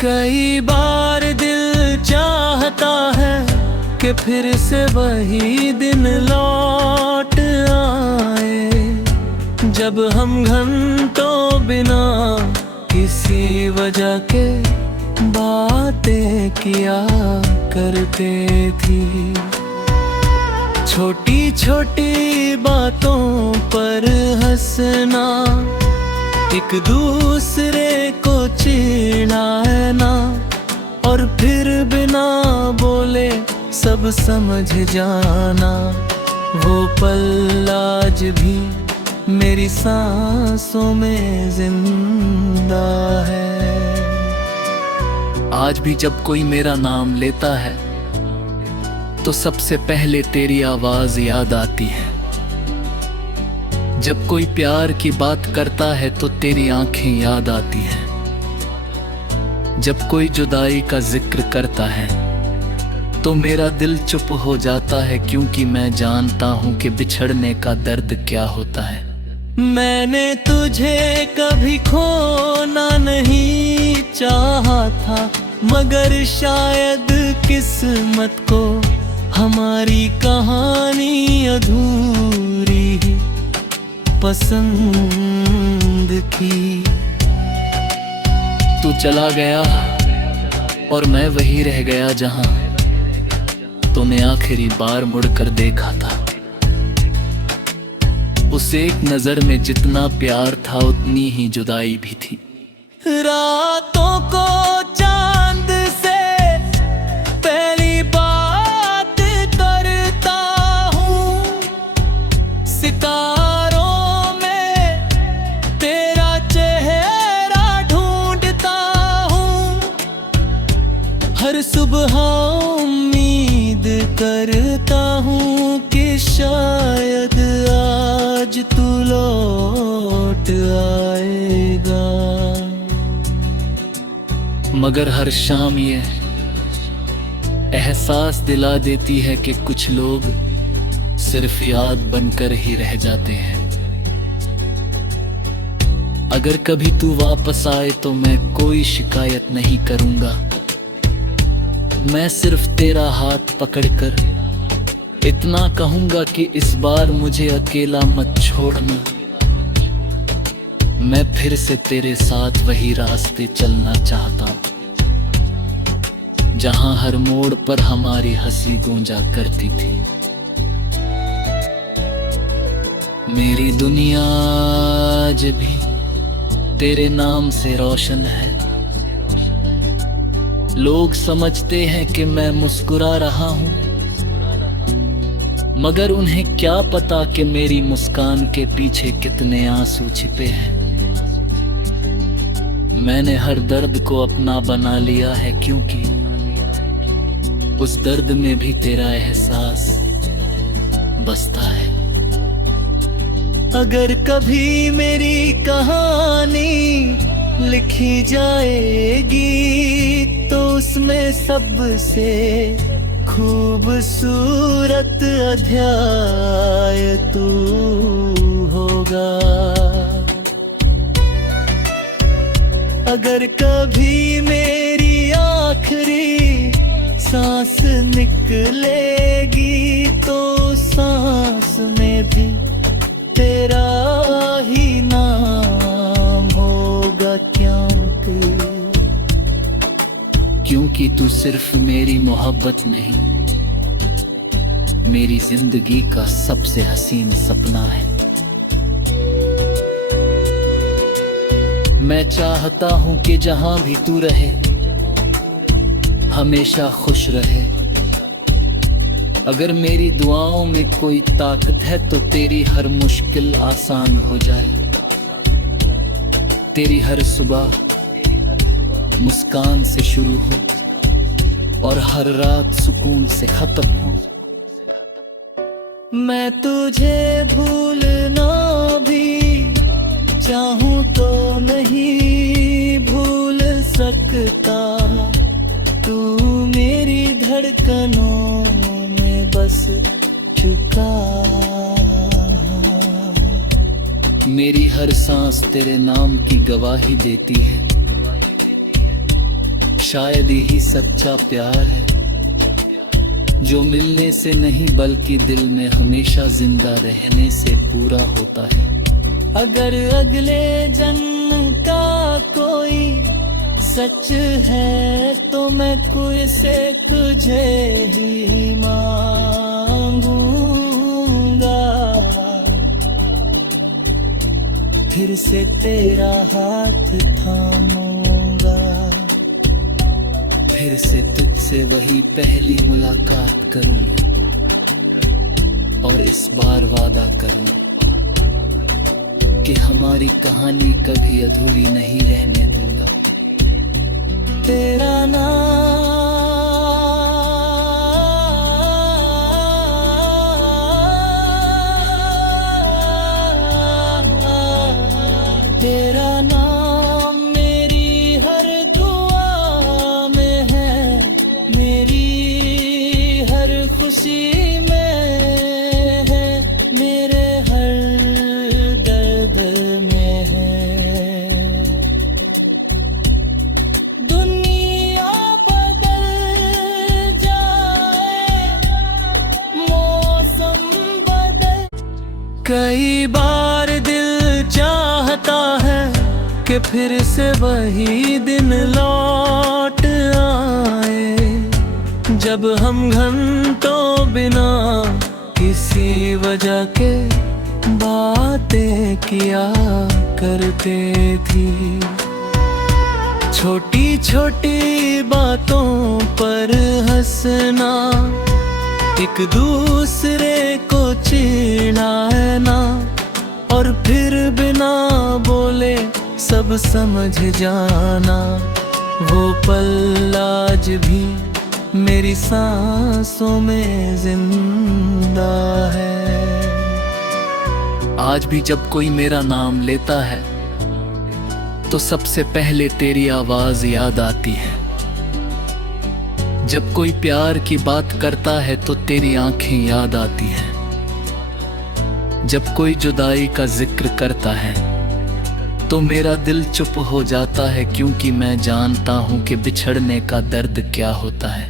कई बार दिल चाहता है कि फिर से वही दिन लौट आए, जब हम घंटों बिना किसी वजह के बातें किया करते थी। छोटी छोटी बातों पर हंसना, एक दूसरे को चिढ़ाना और फिर बिना बोले सब समझ जाना, वो पल आज भी मेरी सांसों में जिंदा है। आज भी जब कोई मेरा नाम लेता है तो सबसे पहले तेरी आवाज याद आती है। जब कोई प्यार की बात करता है तो तेरी आंखें याद आती हैं। जब कोई जुदाई का जिक्र करता है तो मेरा दिल चुप हो जाता है, क्योंकि मैं जानता हूं कि बिछड़ने का दर्द क्या होता है। मैंने तुझे कभी खोना नहीं चाहा था, मगर शायद किस्मत को हमारी कहानी अधूरी ही पसंद की। तू चला गया और मैं वही रह गया जहां तूने आखिरी बार मुड़कर देखा था। उस एक नजर में जितना प्यार था उतनी ही जुदाई भी थी। रातों को चांद से पहली बात करता हूँ, सितारों में तेरा चेहरा ढूंढता हूँ, हर सुबह उम्मीद करता हूँ कि शायद आज तू लौट आएगा। मगर हर शाम ये एहसास दिला देती है कि कुछ लोग सिर्फ याद बनकर ही रह जाते हैं। अगर कभी तू वापस आए तो मैं कोई शिकायत नहीं करूंगा। मैं सिर्फ तेरा हाथ पकड़कर इतना कहूंगा कि इस बार मुझे अकेला मत छोड़ना। मैं फिर से तेरे साथ वही रास्ते चलना चाहता हूं जहां हर मोड़ पर हमारी हंसी गूंजा करती थी। मेरी दुनिया आज भी तेरे नाम से रोशन है। लोग समझते हैं कि मैं मुस्कुरा रहा हूं, मगर उन्हें क्या पता कि मेरी मुस्कान के पीछे कितने आंसू छिपे हैं। मैंने हर दर्द को अपना बना लिया है, क्योंकि उस दर्द में भी तेरा एहसास बसता है। अगर कभी मेरी कहानी लिखी जाएगी तो उसमें सबसे खूबसूरत अध्याय तू होगा। अगर कभी मेरी आखिरी सांस निकलेगी तो सांस में भी तेरा ही नाम होगा, क्योंकि तू सिर्फ मेरी मोहब्बत नहीं, मेरी जिंदगी का सबसे हसीन सपना है। मैं चाहता हूं कि जहां भी तू रहे हमेशा खुश रहे। अगर मेरी दुआओं में कोई ताकत है तो तेरी हर मुश्किल आसान हो जाए, तेरी हर सुबह मुस्कान से शुरू हो और हर रात सुकून से खत्म हो। मैं तुझे भूलना भी चाहूं तो नहीं भूल सकता, तू मेरी धड़कनों में बस चुका। मेरी हर सांस तेरे नाम की गवाही देती है। शायद यही सच्चा प्यार है, जो मिलने से नहीं बल्कि दिल में हमेशा जिंदा रहने से पूरा होता है। अगर अगले जन्म का कोई सच है तो मैं कोई से तुझे ही मांगूंगा, फिर से तेरा हाथ थामूंगा, फिर से तुझसे वही पहली मुलाकात करूं और इस बार वादा करूं कि हमारी कहानी कभी अधूरी नहीं रहने दूंगा। तेरा तेरा नाम मेरी हर दुआ में है, मेरी हर खुशी में है, मेरे हर दर्द में है। दुनिया बदल जाए, मौसम बदल, कई बार दिल चाहता है कि फिर से वही दिन लौट आए, जब हम घंटों बिना किसी वजह के बातें किया करते थी। छोटी छोटी बातों पर हंसना, एक दूसरे को चिढ़ाना और फिर बिना बोले सब समझ जाना, वो पल आज भी मेरी सांसों में जिंदा है। आज भी जब कोई मेरा नाम लेता है तो सबसे पहले तेरी आवाज याद आती है। जब कोई प्यार की बात करता है तो तेरी आंखें याद आती हैं। जब कोई जुदाई का जिक्र करता है तो मेरा दिल चुप हो जाता है, क्योंकि मैं जानता हूं कि बिछड़ने का दर्द क्या होता है।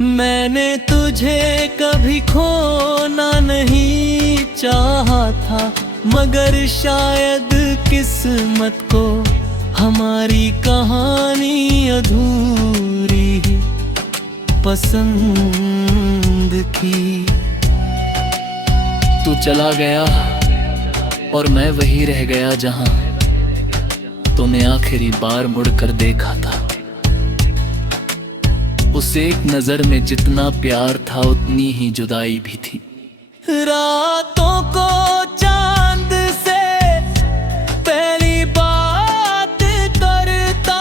मैंने तुझे कभी खोना नहीं चाहा था, मगर शायद किस्मत को हमारी कहानी अधूरी ही पसंद की। तू चला गया और मैं वही रह गया जहां तूने आखिरी बार मुड़कर देखा था। उस एक नजर में जितना प्यार था उतनी ही जुदाई भी थी। रातों को चांद से पहली बात करता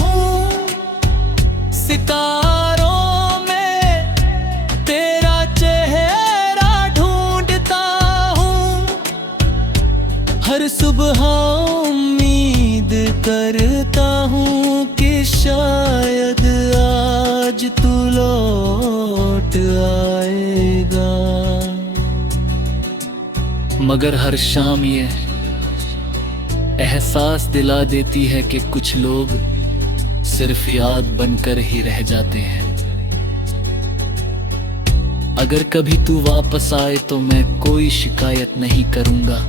हूँ, सितारों में तेरा चेहरा ढूंढता हूँ, हर सुबह उम्मीद करता हूँ कि शायद आज तू लौट आएगा। मगर हर शाम ये एहसास दिला देती है कि कुछ लोग सिर्फ याद बनकर ही रह जाते हैं। अगर कभी तू वापस आए तो मैं कोई शिकायत नहीं करूंगा,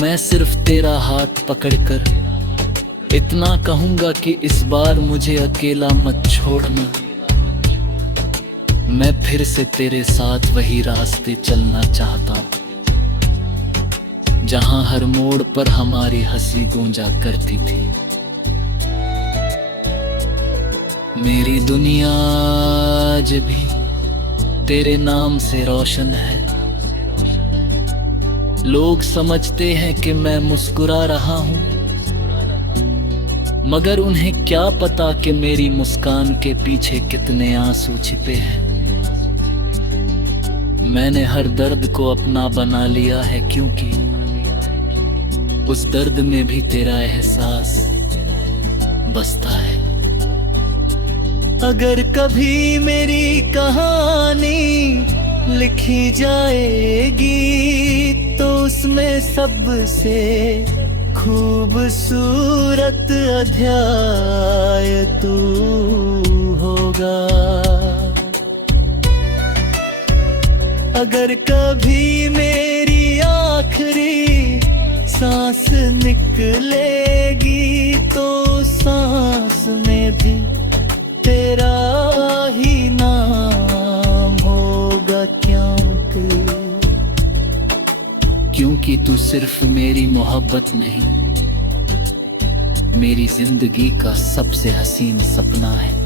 मैं सिर्फ तेरा हाथ पकड़कर इतना कहूंगा कि इस बार मुझे अकेला मत छोड़ना। मैं फिर से तेरे साथ वही रास्ते चलना चाहता हूं जहां हर मोड़ पर हमारी हंसी गूंजा करती थी। मेरी दुनिया आज भी तेरे नाम से रोशन है। लोग समझते हैं कि मैं मुस्कुरा रहा हूं, मगर उन्हें क्या पता कि मेरी मुस्कान के पीछे कितने आंसू छिपे हैं। मैंने हर दर्द को अपना बना लिया है, क्योंकि उस दर्द में भी तेरा एहसास बसता है। अगर कभी मेरी कहानी लिखी जाएगी तो उसमें सबसे खूबसूरत अध्याय तू अगर कभी मेरी आखिरी सांस निकलेगी तो सांस में भी तेरा ही नाम होगा, क्योंकि तू सिर्फ मेरी मोहब्बत नहीं, मेरी जिंदगी का सबसे हसीन सपना है।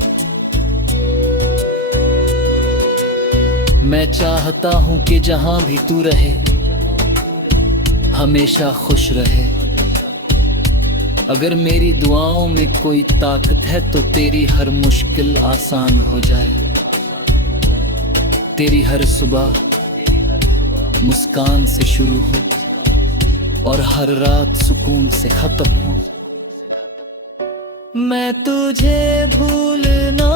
मैं चाहता हूं कि जहां भी तू रहे हमेशा खुश रहे। अगर मेरी दुआओं में कोई ताकत है तो तेरी हर मुश्किल आसान हो जाए, तेरी हर सुबह मुस्कान से शुरू हो और हर रात सुकून से खत्म हो। मैं तुझे भूलना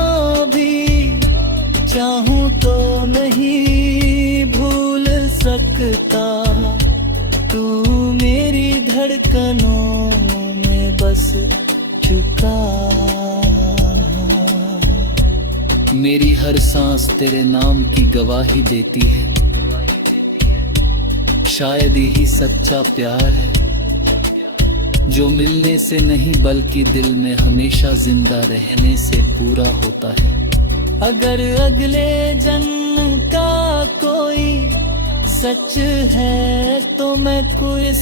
भी चाहूं तो नहीं भूल सकता, तू मेरी धड़कनों में बस चुका। मेरी हर सांस तेरे नाम की गवाही देती है, शायद यही सच्चा प्यार है जो मिलने से नहीं बल्कि दिल में हमेशा जिंदा रहने से पूरा होता है। अगर अगले जन्म का कोई सच है तो मैं कोई